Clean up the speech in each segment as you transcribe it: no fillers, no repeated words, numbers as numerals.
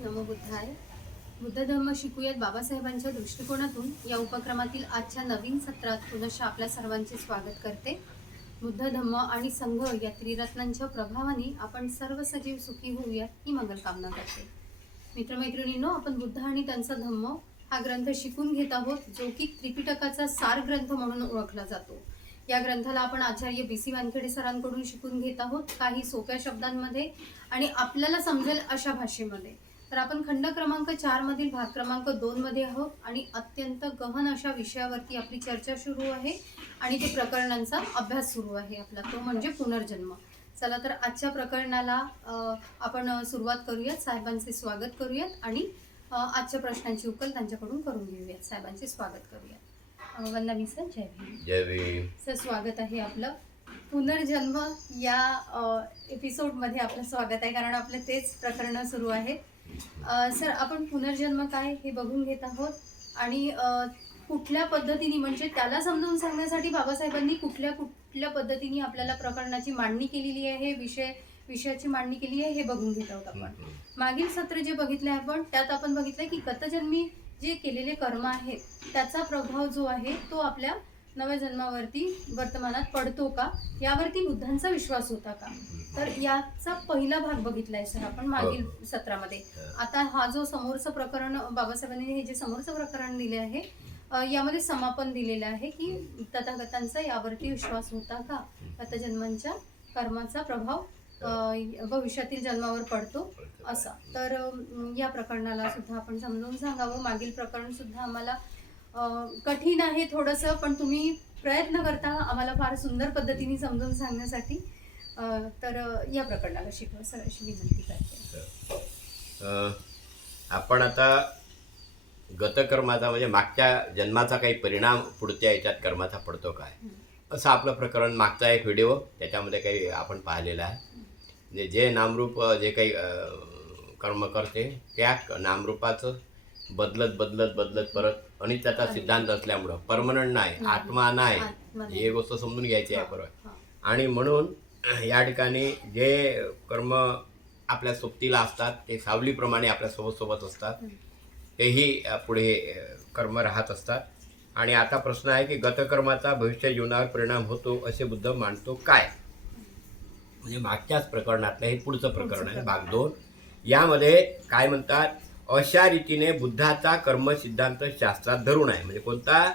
नमो बुद्धाय. बुद्ध धर्म शिकूयात बाबासाहेबांच्या दृष्टिकोनातून या उपक्रमातील आजच्या नवीन सत्रात पुनश्च आपल्या सर्वांचे स्वागत करते. बुद्ध धम्म आणि संघ या त्रिरत्नांच्या प्रभावाने आपण सर्व सजीव सुखी होऊयात ही मंगलकामना करते. मित्रमैत्रिणींनो, आपण बुद्ध आणि त्यांचा धम्म हा ग्रंथ शिकून घेत आहोत, जो की त्रिपिटकाचा सार ग्रंथ म्हणून ओळखला जातो. या ग्रंथाला आपण आचार्य BC वानखेडे सरांकडून शिकून घेत आहोत, काही सोप्या शब्दांमध्ये आणि आपल्याला समजेल अशा भाषेमध्ये. तर आपण खंड क्रमांक 4 मधील भाग क्रमांक 2 मध्ये आहोत आणि अत्यंत गहन अशा विषयावरती आपली चर्चा सुरू आहे आणि ते प्रकरणांचा अभ्यास सुरू आहे आपला, तो म्हणजे पुनर्जन्म. चला तर आजच्या प्रकरणाला आपण सुरुवात करूयात. साहेबांचे स्वागत करूयात आणि आजच्या प्रश्नांची उकल त्यांच्याकडून करून घेऊयात. साहेबांचे स्वागत करूयात. वंदना सर, जय भीम. जय भीम सर, स्वागत आहे आपलं. पुनर्जन्म या एपिसोडमध्ये आपलं स्वागत आहे, कारण आपलं तेच प्रकरण सुरू आहे. सर, आपण पुनर्जन्म काय हे बघून घेत आहोत आणि कुठल्या पद्धतीने, म्हणजे त्याला समजून सांगण्यासाठी बाबासाहेबांनी कुठल्या पद्धतीने आपल्याला प्रकरणाची मांडणी केलेली आहे, विषयाची मांडणी केली आहे हे बघून घेत आहोत आपण. मागील सत्र जे बघितले आपण त्यात आपण बघितलं की गतजन्मी जे केलेले कर्म आहे त्याचा प्रभाव जो आहे तो आपल्या नव्या जन्मावरती वर्तमानात पडतो का, यावरती बुद्धांचा विश्वास होता का. तर याचा पहिला भाग बघितलाय सर आपण मागील सत्रामध्ये. आता हा जो समोरचं प्रकरण बाबासाहेबांनी हे जे समोरचं प्रकरण दिले आहे यामध्ये समापन दिलेलं आहे की तथागतांचा यावरती विश्वास होता का, गतजन्मांच्या कर्माचा प्रभाव भविष्यातील जन्मावर पडतो असा. तर या प्रकरणाला सुद्धा आपण समजून सांगावं. मागील प्रकरण सुद्धा आम्हाला कठीण आहे थोडंसं, पण तुम्ही प्रयत्न करता आम्हाला फार सुंदर पद्धतीने समजून सांगण्यासाठी. तर या प्रकरणाला शिकवा सर अशी विनंती करते. आपण आता गतकर्माचा म्हणजे मागच्या जन्माचा काही परिणाम पुढच्या याच्यात कर्माचा पडतो काय, असं आपलं प्रकरण मागचा एक व्हिडिओ त्याच्यामध्ये काही आपण पाहिलेला आहे. म्हणजे जे नामरूप जे काही कर्म करते त्या नामरूपाचं बदलत परत अनित्याचा सिद्धांत असल्यामुळं परमनंट नाही, आत्मा नाही, हे गोष्ट समजून घ्यायची आहे बरोबर. आणि म्हणून या ठिकाणी जे कर्म आपल्या सोबतीला असतात ते सावलीप्रमाणे आपल्या सोबत असतात, तेही पुढे कर्म राहत असतात. आणि आता प्रश्न आहे की गतकर्माचा भविष्य जीवनावर परिणाम होतो असे बुद्ध मानतो काय. म्हणजे मागच्याच प्रकरणातलं हे पुढचं प्रकरण आहे, भाग 2. यामध्ये काय म्हणतात, अशा रीतीने बुद्धाचा कर्म सिद्धांत शास्त्रात धरून आहे. म्हणजे कोणता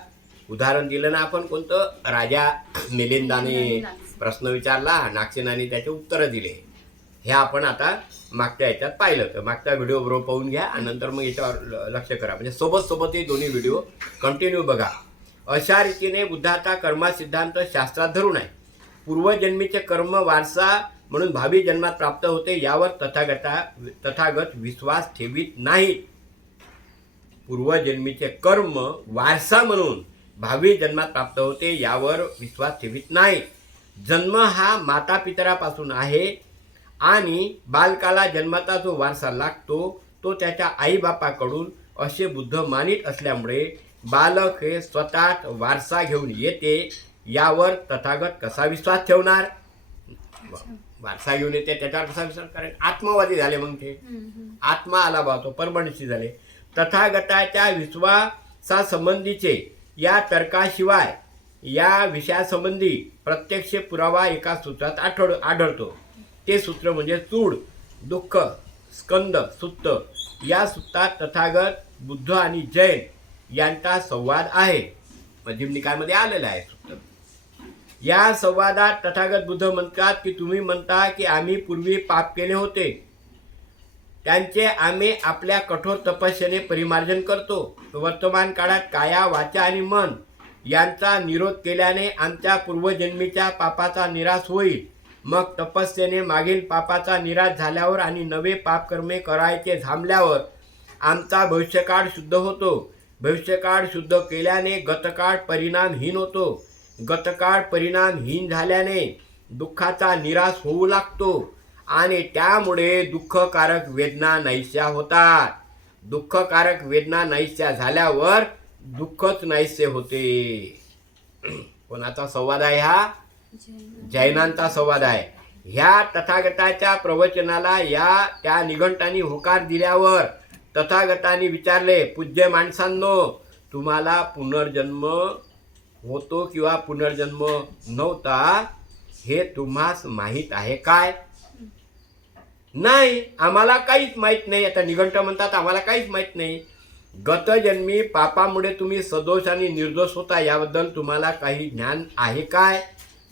उदाहरण दिलं ना आपण, कोणतं राजा मिलिंदाने प्रश्न विचारला, नागसेनाने त्याचे उत्तरं दिले, हे आपण आता मागच्या याच्यात पाहिलं. तर मागचा व्हिडिओ बरोबर पाहून घ्या आणि नंतर मग याच्यावर लक्ष करा. म्हणजे सोबत हे दोन्ही व्हिडिओ कंटिन्यू बघा. अशा रीतीने बुद्धाचा कर्म सिद्धांत शास्त्रात धरून आहे. पूर्वजन्मीचे कर्म वारसा म्हणून भावी जन्मात प्राप्त होते यावर तथागत विश्वास ठेवीत नाहीत. पूर्वजन्मीचे कर्म वारसा म्हणून भावी जन्मात प्राप्त होते यावर विश्वास ठेवीत नाही. जन्म हा माता पितरापासून आहे आणि बालकाला जन्माचा जो वारसा लागतो तो त्याच्या आईबापाकडून असे बुद्ध मानित असल्यामुळे बालक हे स्वतःच वारसा घेऊन येते यावर तथागत कसा विश्वास ठेवणार. वारसा घेऊन येते त्याच्यावर कसा विश्वास करेल. आत्मवादी झाले, मग ते आत्मा आला बा, तो परमनिश्चित झाले. तथागताच्या विश्वासासंबंधीचे या तर्काशिवाय या विषयासंबंधी प्रत्यक्ष पुरावा एका सूत्रात आढळतो. ते सूत्र म्हणजे चूड, दुःख, स्कंद सुत्त. या सूत्रात तथागत, बुद्ध आणि जैन यांचा संवाद आहे. मध्यम निकायमध्ये आलेला आहे सूत्र. या संवादात तथागत बुद्ध म्हणतात की तुम्ही म्हणता की आम्ही पूर्वी पाप केले होते, त्यांचे आम्ही आपल्या कठोर तपस्येने परिमार्जन करतो. वर्तमान काळात काया, वाचा आणि मन यांचा निरोध केल्याने आमच्या पूर्वजन्मीच्या पापाचा निराश होईल. मग तपस्येने मागील पापाचा निराश झाल्यावर आणि नवे पापकर्मे करायचे थांबल्यावर आमचा भविष्यकाळ शुद्ध होतो. भविष्यकाळ शुद्ध केल्याने गतकाळ परिणामहीन होतो. गतकाळ परिणामहीन झाल्याने दुःखाचा निराश होऊ लागतो आणि त्यामुळे दुःखकारक वेदना नाहीशा होतात. दुःखकारक वेदना नाहीशा झाल्यावर दुःखच नाहीसे होते. कोणाचा संवाद आहे हा? जैनांचा संवाद आहे. ह्या तथागताच्या प्रवचनाला या त्या निघंटांनी होकार दिल्यावर तथागतांनी विचारले, पूज्य माणसांनो, तुम्हाला पुनर्जन्म होतो किंवा पुनर्जन्म नव्हता हे तुम्हास माहीत आहे काय? नाही, आम्हाला काहीच माहीत नाही. आता निघंट म्हणतात आम्हाला काहीच माहीत नाही. गतजन्मी पापामुळे तुम्ही सदोष आणि निर्दोष होता याबद्दल तुम्हाला काही ज्ञान आहे काय?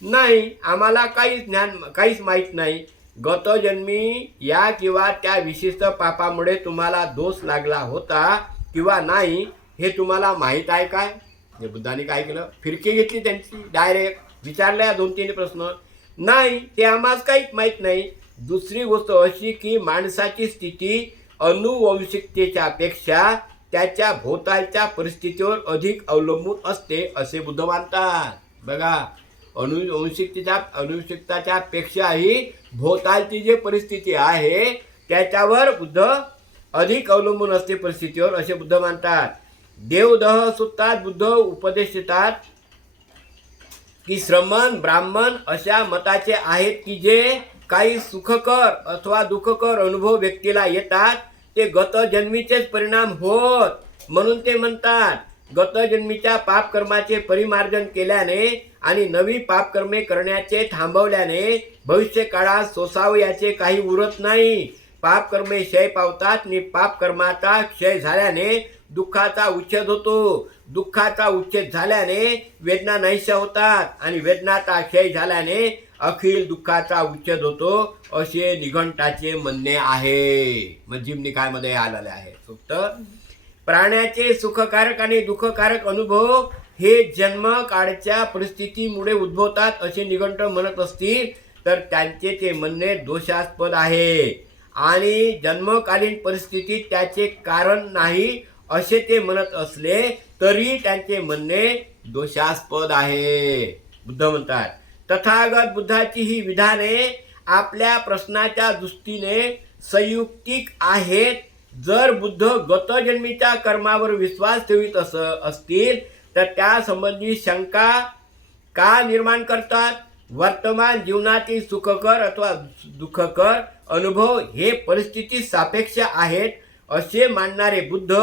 नाही, आम्हाला काहीच माहीत नाही. गतजन्मी या किंवा त्या विशिष्ट पापामुळे तुम्हाला दोष लागला होता किंवा नाही हे तुम्हाला माहीत आहे काय? हे बुद्धाने काय केलं, फिरकी घेतली त्यांची, डायरेक्ट विचारल्या 2-3 प्रश्न. नाही, ते आम्हाला काहीच माहीत नाही. दुसरी गोष्ट अशी की माणसाची स्थिती अनुवंशिकतेच्या पेक्षा त्याच्या भोवतालच्या परिस्थितीवर अधिक अवलंबून असते असे बुद्ध मानतात. बघा, अनुवंशिकताच्या पेक्षाही भोवतालची जी परिस्थिती आहे त्याच्यावर बुद्ध अधिक अवलंबून असते परिस्थितीवर असे बुद्ध मानतात. देवदह सुत्तात बुद्ध उपदेश देतात की श्रमण ब्राह्मण अशा मताचे आहेत की जे काही सुखकर अथवा दुःखकर अनुभव व्यक्तीला येतात ते गतजन्मीचेच परिणाम होत, म्हणून ते म्हणतात गतजन्मीच्या पापकर्माचे परिमार्जन केल्याने आणि नवी पापकर्मे करण्याचे थांबवल्याने भविष्य काळात सोसावयाचे काही उरत नाही. पापकर्मे क्षय पावतात आणि पापकर्माचा क्षय झाल्याने दुःखाचा उच्छेद होतो. दुःखाचा उच्छेद झाल्याने वेदना नाहीशा होतात आणि वेदनाचा क्षय झाल्याने अखिल दुःखाचा उच्छेद होतो असे निघंटाचे म्हणणे आहे. मध्यम निकायमध्ये आलेले आहे. फक्त प्राण्याचे सुखकारक आणि दुःखकारक अनुभव हे जन्मकाळच्या परिस्थितीमुळे उद्भवतात असे निघंट म्हणत असतील तर त्यांचे ते म्हणणे दोषास्पद आहे आणि जन्मकालीन परिस्थितीत त्याचे कारण नाही असे ते म्हणत असले तरी त्यांचे म्हणणे दोषास्पद आहे. बुद्ध म्हणतात तथागत बुद्धाची ही विधाने आपल्या प्रश्नाच्या दृष्टीने संयुक्तिक आहेत. जर बुद्ध गतजन्मीच्या कर्मावर विश्वास ठेवित असतील तर त्या संबंधी शंका का निर्माण करतात? वर्तमान जीवनातील सुखकर अथवा दुःखकर अनुभव हे परिस्थिती सापेक्ष आहेत असे मानणारे बुद्ध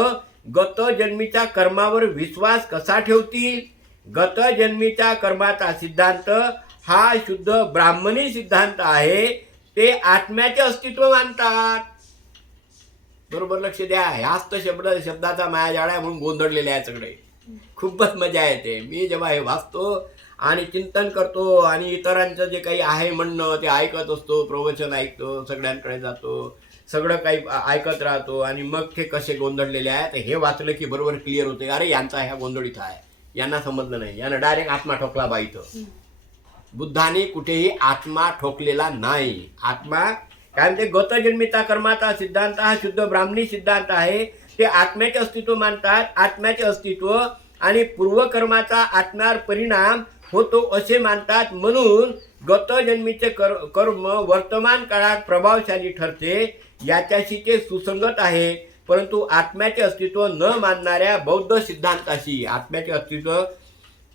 गतजन्मीच्या कर्मावर विश्वास कसा ठेवतील? गतजन्मीच्या कर्माचा सिद्धांत हा शुद्ध ब्राह्मणी सिद्धांत आहे. ते आत्म्याचे अस्तित्व मानतात. बरोबर लक्ष द्या. ह्याच शब्दाचा मायाजाळ आहे म्हणून गोंधळलेले आहे सगळे. खूपच मजा येते. मी जेव्हा हे वाचतो आणि चिंतन करतो आणि इतरांचं जे काही आहे म्हणणं ते ऐकत असतो, प्रवचन ऐकतो, सगळ्यांकडे जातो, सगळं काही ऐकत राहतो आणि मग ते कसे गोंधळलेले आहेत हे वाचलं की बरोबर क्लिअर होते. अरे यांचा ह्या गोंधळीत आहे, यांना समजलं नाही, यांना डायरेक्ट आत्मा ठोकला बा. इथं बुद्धाने कुठेही आत्मा ठोकलेला नाही. आत्मा काय म्हणते, गतजन्मीचा कर्माचा सिद्धांत हा शुद्ध ब्राह्मणी सिद्धांत आहे. ते आत्म्याचे अस्तित्व मानतात. आत्म्याचे अस्तित्व आणि पूर्वकर्माचा आत्म्यावर परिणाम होतो असे मानतात. म्हणून गतजन्मीचे कर्म वर्तमान काळात प्रभावशाली ठरते याच्याशी ते सुसंगत आहे. परंतु आत्म्याचे अस्तित्व न मानणाऱ्या बौद्ध सिद्धांताशी आत्म्याचे अस्तित्व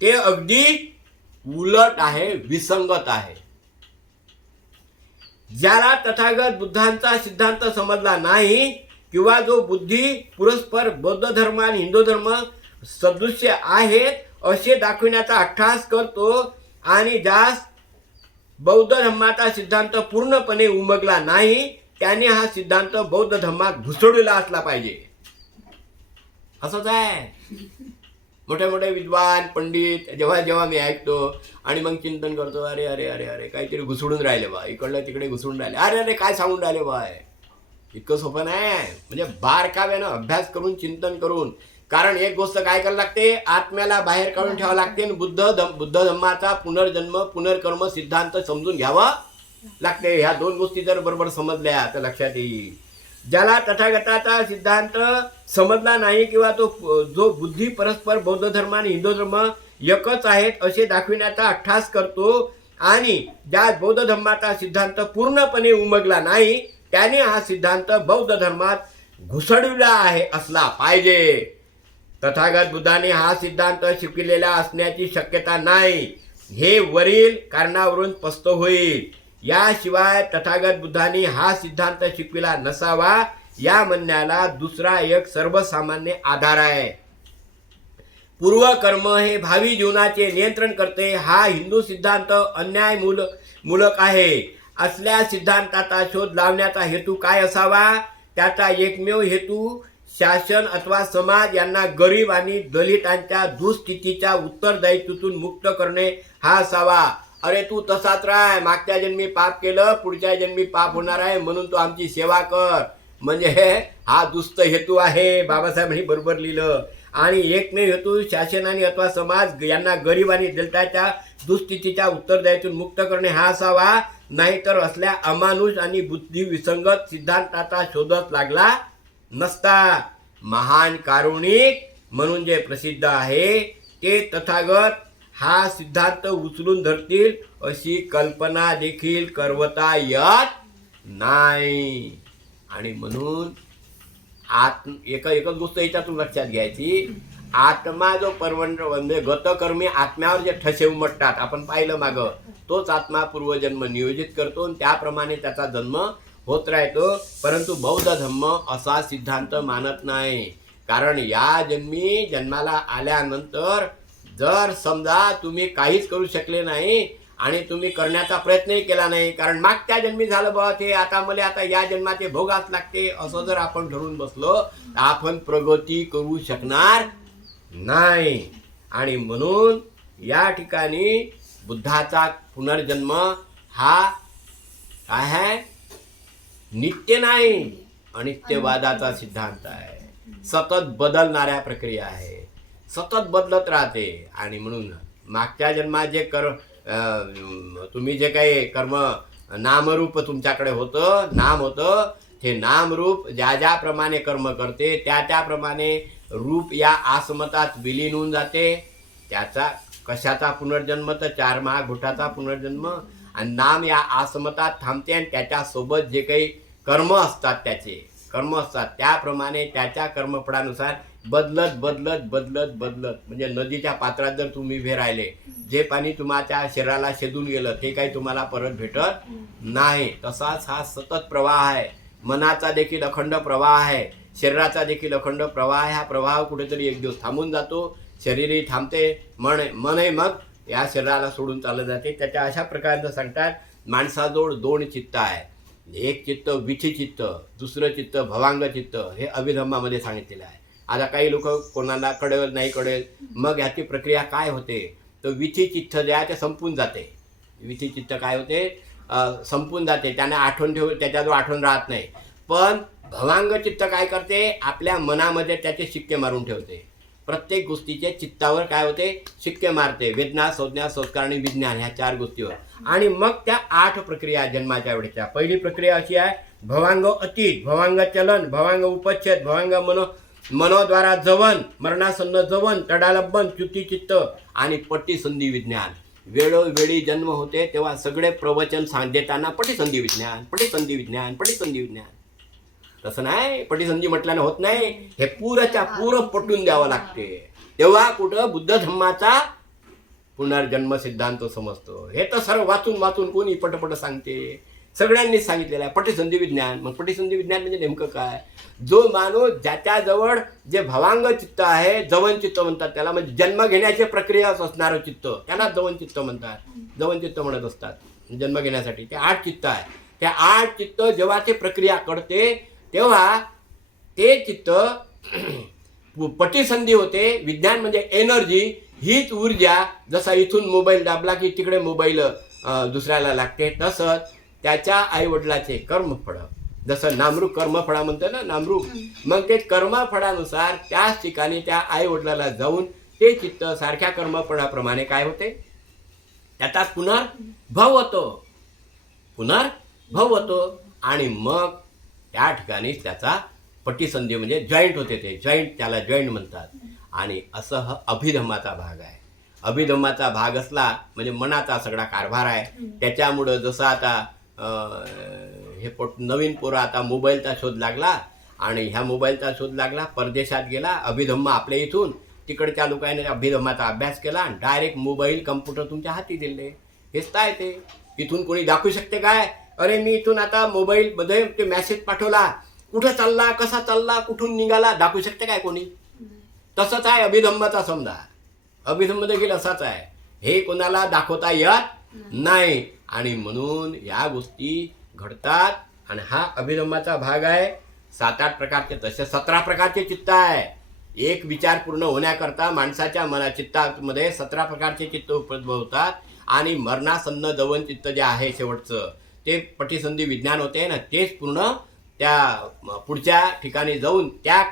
ते अगदी उलट आहे, विसंगत आहे. ज्याला तथागत बुद्धांचा सिद्धांत समजला नाही किंवा जो बुद्धी पुरस्पर बौद्ध धर्म आणि हिंदू धर्म सदृश्य आहेत असे दाखविण्याचा अट्टहास करतो आणि ज्यास बौद्ध धर्माचा सिद्धांत पूर्णपणे उमगला नाही त्याने हा सिद्धांत बौद्ध धर्मात घुसडलेला असला पाहिजे. असंच आहे. मोठे मोठे विद्वान पंडित जेव्हा मी ऐकतो आणि मग चिंतन करतो, अरे अरे अरे अरे काहीतरी घुसडून राहिले बा, इकडलं तिकडे घुसडून राहिले, अरे अरे काय सांगून राहिले बा. इतकं सोपं नाही. म्हणजे बारकाव्यानं अभ्यास करून चिंतन करून, कारण एक गोष्ट काय करायला लागते, आत्म्याला बाहेर काढून ठेवावं लागते आणि बुद्ध धर्माचा पुनर्जन्म पुनर्कर्म सिद्धांत समजून घ्यावा लागते. ह्या दोन गोष्टी जर बरोबर समजल्या तर लक्षात येईल. ज्याला तथागताचा सिद्धांत समजला नाही किंवा जो बुद्धी परस्पर बौद्ध धर्म आणि हिंदू धर्म एकच आहेत असे दाखविण्याचा अट्टहास करतो आणि ज्या बौद्ध धर्माचा सिद्धांत पूर्णपणे उमगला नाही त्याने हा सिद्धांत बौद्ध धर्मात घुसडविला आहे असला पाहिजे. तथागत बुद्धाने हा सिद्धांत शिकविलेला असण्याची शक्यता नाही हे वरील कारणावरून स्पष्ट होईल. याशिवाय तथागत बुद्धांनी हा सिद्धांत शिकविला नसावा या म्हणण्याला दुसरा एक सर्वसामान्य आधार आहे. पूर्वकर्म हे भावी जीवनाचे नियंत्रण करते हा हिंदू सिद्धांत अन्याय मूलक आहे. असल्या सिद्धांताचा शोध लावण्याचा हेतू काय असावा? त्याचा एकमेव हेतू शासन अथवा समाज यांना गरीब आणि दलितांच्या दुःस्थितीच्या उत्तरदायित्वातून मुक्त करणे हा असावा. अरे तू तसाच राह, मागच्या जन्मी पाप केलं, पुढच्या जन्मी पाप होणार आहे म्हणून तू आमची सेवा कर, म्हणजे हा दुष्ट हेतू आहे. बाबासाहेबांनी बरोबर लिहिलं. आणि एकमेव हेतू शासनाने अथवा समाज यांना गरीब आणि दलिताच्या दुःस्थितीच्या उत्तरदायित्वातून मुक्त करणे हा असावा. नाहीतर असल्या अमानुष आणि बुद्धिविसंगत सिद्धांताचा शोधच लागला नसता. महान कारुणिक म्हणून जे प्रसिद्ध आहे ते तथागत हा सिद्धांत उचलून धरतील अशी कल्पना देखील करवता येत नाही. आणि म्हणून एकच गोष्ट याच्यातून लक्षात घ्यायची, आत्मा जो म्हणजे गतकर्मी आत्म्यावर जे ठसे उमटतात आपण पाहिलं मागं, तोच आत्मा पूर्वजन्म नियोजित करतो आणि त्याप्रमाणे त्याचा जन्म होत राहतो. परंतु बौद्ध धम्म असा सिद्धांत मानत नाही. कारण या जन्माला आल्यानंतर जर समजा तुम्ही काहीच करू शकले नाही आणि तुम्ही करण्याचा प्रयत्नही केला नाही, कारण मागच्या जन्मी झालं बा ते आता या जन्माचे भोगाच लागते असं जर आपण ठरवून बसलो तर आपण प्रगती करू शकणार नाही. आणि म्हणून या ठिकाणी बुद्धाचा पुनर्जन्म हा काय आहे? नित्य नाही, अनित्यवादाचा सिद्धांत आहे. सतत बदलणाऱ्या प्रक्रिया आहे, सतत बदलत राहते. आणि म्हणून मागच्या जन्मात जे तुम्ही जे काही कर्म नामरूप तुमच्याकडे होतं, नाम होतं, ते नामरूप ज्याप्रमाणे कर्म करते त्याप्रमाणे रूप या आसमतात विलीन होऊन जाते. त्याचा कशाचा पुनर्जन्म? तर 4 महाभूताचा पुनर्जन्म. आणि नाम या आसमतात थांबते आणि त्याच्यासोबत जे काही कर्म असतात त्याप्रमाणे त्याच्या कर्मफळानुसार बदलत बदलत बदलत बदलत म्हणजे नदीच्या पात्रात जर तुम्ही उभे राहिले, जे पाणी तुमच्या शरीराला शेदून गेलं ते काही तुम्हाला परत भेटत नाही. तसाच हा सतत प्रवाह आहे. मनाचा देखील अखंड प्रवाह आहे, शरीराचा देखील अखंड प्रवाह आहे. हा प्रवाह कुठेतरी एक दिवस थांबून जातो, शरीरही थांबते, मनही मग या शरीराला सोडून चालत जाते. त्याच्या अशा प्रकारचं सांगतात, माणसाजवळ 2 चित्त आहे. एक चित्त विची चित्त, दुसरं चित्त भवांग चित्त. हे अभिधम्मामध्ये सांगितलेलं आहे. आता काही लोक कोणाला कळेल नाही कळेल, मग ह्याची प्रक्रिया काय होते? तर विची चित्त जे आहे ते संपून जाते. विची चित्त काय होते? संपून जाते. त्याने त्याच्याजवळ आठवण राहत नाही. पण भवांग चित्त काय करते? आपल्या मनामध्ये त्याचे शिक्के मारून ठेवते. प्रत्येक गोष्टीचे चित्तावर काय होते? शिक्के मारते. वेदना, संज्ञा, संस्कार आणि विज्ञान ह्या 4 गोष्टीवर. आणि मग त्या 8 प्रक्रिया जन्माच्या वेळेच्या. पहिली प्रक्रिया अशी आहे, भवांग अतीत, भवांग चलन, भवांग उपच्छेद, भवांग मनोद्वारा जवन, मरणासन्न जवन, तडालब्बन, च्युतिचित्त आणि पट्टीसंधी विज्ञान. वेळोवेळी जन्म होते तेव्हा सगळे प्रवचन देताना पट्टीसंधी विज्ञान, पट्टीसंधी विज्ञान, पट्टीसंधी विज्ञान. तसं नाही, पट्टीसंधी म्हटल्यानं होत नाही. हे पुरच्या पूर पटून द्यावं लागते. तेव्हा कुठं बुद्ध धम्माचा पुनर्जन्म सिद्धांत समजतो. हे तर सर्व वाचून वाचून कोणी पटपट सांगते, सगळ्यांनी सांगितलेलं आहे पट्टीसंधी विज्ञान. मग पट्टीसंधी विज्ञान म्हणजे नेमकं काय? जो माणूस ज्याच्याजवळ जे भवांग चित्त आहे, जवन चित्त म्हणतात त्याला, म्हणजे जन्म घेण्याची प्रक्रिया असणारं चित्त, त्याला जवन चित्त म्हणतात. जवन चित्त म्हणत असतात जन्म घेण्यासाठी. ते 8 चित्त आहे. त्या 8 चित्त जेव्हा ते प्रक्रिया करते तेव्हा ते चित्त पट्टीसंधी होते. विज्ञान म्हणजे एनर्जी, हीच ऊर्जा. जसा इथून मोबाईल दाबला की तिकडे मोबाईल दुसऱ्याला लागते, तसंच त्याच्या आईवडिलाचे कर्मफळ, जसं नामरूप कर्मफळा म्हणतं ना, नामरूप. मग ते कर्मफळानुसार त्याच ठिकाणी त्या आईवडिलाला जाऊन ते चित्त सारख्या कर्मफळाप्रमाणे काय होते? त्याचा पुनर्भव होतो. आणि मग त्या ठिकाणीच त्याचा पट्टीसंधी म्हणजे जॉईंट होते. ते जॉईंट, त्याला जॉईंट म्हणतात. आणि असं हा अभिधम्माचा भाग आहे. अभिधम्माचा भाग असला म्हणजे मनाचा सगळा कारभार आहे. त्याच्यामुळं जसं आता हे नवीन पोरं आता मोबाईलचा शोध लागला, आणि ह्या मोबाईलचा शोध लागला, परदेशात गेला, अभिधम्म आपल्या इथून तिकडच्या लोकांनी अभिधम्माचा अभ्यास केला आणि डायरेक्ट मोबाईल कम्प्युटर तुमच्या हाती दिले. हेच काय ते इथून कोणी दाखवू शकते काय? अरे मी इथून आता मोबाईलमध्ये ते मेसेज पाठवला, कुठं चालला, कसा चालला, कुठून निघाला, दाखवू शकते काय कोणी? तसंच आहे अभिधम्माचा समजा. अभिधम्म देखील असाच आहे, हे कोणाला दाखवता येत नाही. आणि म्हणून या गोष्टी घडतात. आणि हा अभिधम्माचा भाग आहे. 7-8 प्रकारचे, तसे 17 प्रकारचे चित्त आहे. एक विचार पूर्ण होण्याकरता माणसाच्या चित्तामध्ये 17 प्रकारचे चित्त उद्भवतात. आणि मरणासन्न जवन चित्त जे आहे शेवटचं, ते पटिसंधी विज्ञान होते ना, तेच पूर्ण त्या पुढच्या ठिकाणी जाऊन त्या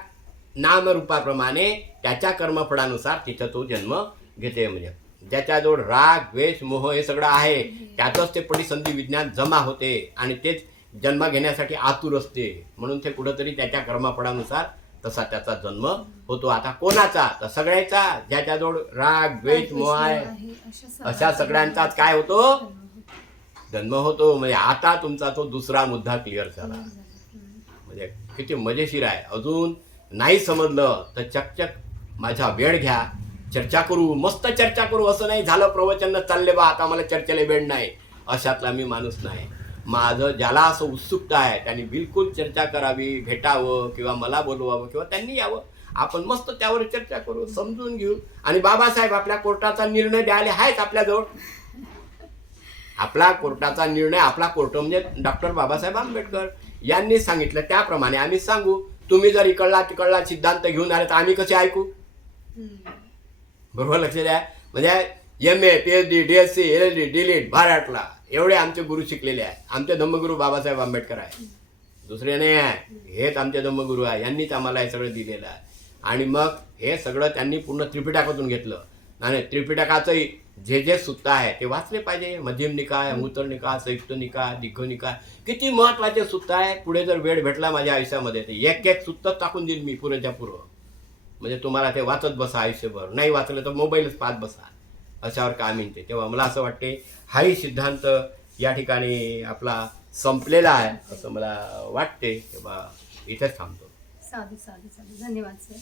नामरूपाप्रमाणे त्याच्या कर्मफळानुसार तिथं तो जन्म घेते. म्हणजे ज्याच्याजवळ राग, द्वेष, मोह हे सगळं आहे, त्यातच ते पटिसंधी विज्ञान जमा होते आणि तेच जन्म घेण्यासाठी आतुर असते. म्हणून ते कुठंतरी त्याच्या कर्मफळानुसार तसा त्याचा जन्म होतो. आता कोणाचा? तर सगळ्याचा. ज्याच्याजवळ राग, द्वेष, मोह आहे अशा सगळ्यांचाच काय होतो? जन्म होतो. म्हणजे आता तुमचा तो दुसरा मुद्दा क्लिअर झाला. म्हणजे किती मजेशीर आहे. अजून नाही समजलं तर चकचक माझा वेळ घ्या, चर्चा करू, मस्त चर्चा करू. असं नाही झालं प्रवचन चालले बा आता मला चर्चेला वेळ नाही, अशातला मी माणूस नाही. माझं ज्याला असं उत्सुकता आहे त्यांनी बिलकुल चर्चा करावी, भेटावं किंवा मला बोलवावं किंवा त्यांनी यावं. आपण मस्त त्यावर चर्चा करू, समजून घेऊ. आणि बाबासाहेब आपल्या कोर्टाचा निर्णय द्यायला आहेच आपल्याजवळ. आपला कोर्टाचा निर्णय, आपला कोर्ट म्हणजे डॉक्टर बाबासाहेब आंबेडकर यांनी सांगितलं त्याप्रमाणे आम्ही सांगू. तुम्ही जर इकडला तिकडला सिद्धांत घेऊन आले तर आम्ही कसे ऐकू? बरोबर लक्ष द्या. म्हणजे MA, PhD, DSc, LLD, DLED, बाराटला एवढे आमचे गुरु शिकलेले आहेत. आमचे धम्मगुरू बाबासाहेब आंबेडकर आहे, दुसरे नाही आहे. हेच आमचे धम्मगुरू आहे. यांनीच आम्हाला हे सगळं दिलेलं आहे. आणि मग हे सगळं त्यांनी पूर्ण त्रिपिटकातून घेतलं. आणि त्रिपिटकाचंही जे जे सूत्र आहे ते वाचले पाहिजे. मध्यम निकाय, मूत्र निकाय, संयुक्त निकाय, दिग्घ निकाय, किती महत्त्वाचे सूत्र आहे. पुढे जर वेळ भेटला माझ्या आयुष्यामध्ये तर एक एक सूत्र टाकून देईल मी पुरेच्या पूर्व. म्हणजे तुम्हाला ते वाचत बसा आयुष्यभर. नाही वाचलं तर मोबाईलच पाहत बसा. अशावर काय म्हणते. तेव्हा मला असं वाटते हाही सिद्धांत या ठिकाणी आपला संपलेला आहे असं मला वाटते. तेव्हा इथेच थांबतो. साधू साधू साधू. धन्यवाद सर.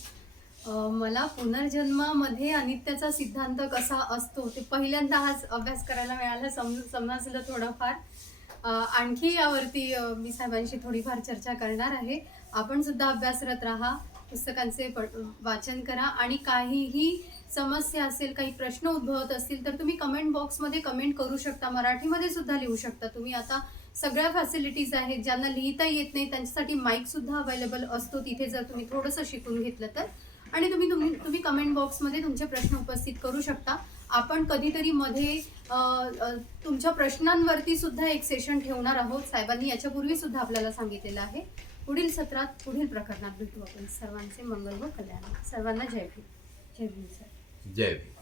मला पुनर्जन्मामध्ये अनित्याचा सिद्धांत कसा असतो ते पहिल्यांदा आज अभ्यास करायला मिळाला, समजलं थोडंफार. आणखी यावरती मी साहेबांशी थोडीफार चर्चा करणार आहे. आपण सुद्धा अभ्यासरत राहा, पुस्तकांचे वाचन करा. आणि काहीही समस्या असेल, काही प्रश्न उद्भवत असतील तर तुम्ही कमेंट बॉक्समध्ये कमेंट करू शकता. मराठीमध्ये सुद्धा लिहू शकता तुम्ही. आता सगळ्या फॅसिलिटीज आहेत. ज्यांना लिहिता येत नाही त्यांच्यासाठी माईक सुद्धा अवेलेबल असतो तिथे, जर तुम्ही थोडंसं शिकून घेतलं तर. आणि तुम्ही कमेंट बॉक्समध्ये तुमचे प्रश्न उपस्थित करू शकता. आपण कधीतरी मध्ये तुमच्या प्रश्नांवरती सुद्धा एक सेशन ठेवणार आहोत. साहेबांनी याच्यापूर्वी सुद्धा आपल्याला सांगितलेलं आहे. पुढील सत्रात पुढील प्रकरणात भेटू आपण. सर्वांचे मंगल व कल्याण. सर्वांना जय भीम. जय भीम सर. जय भीम.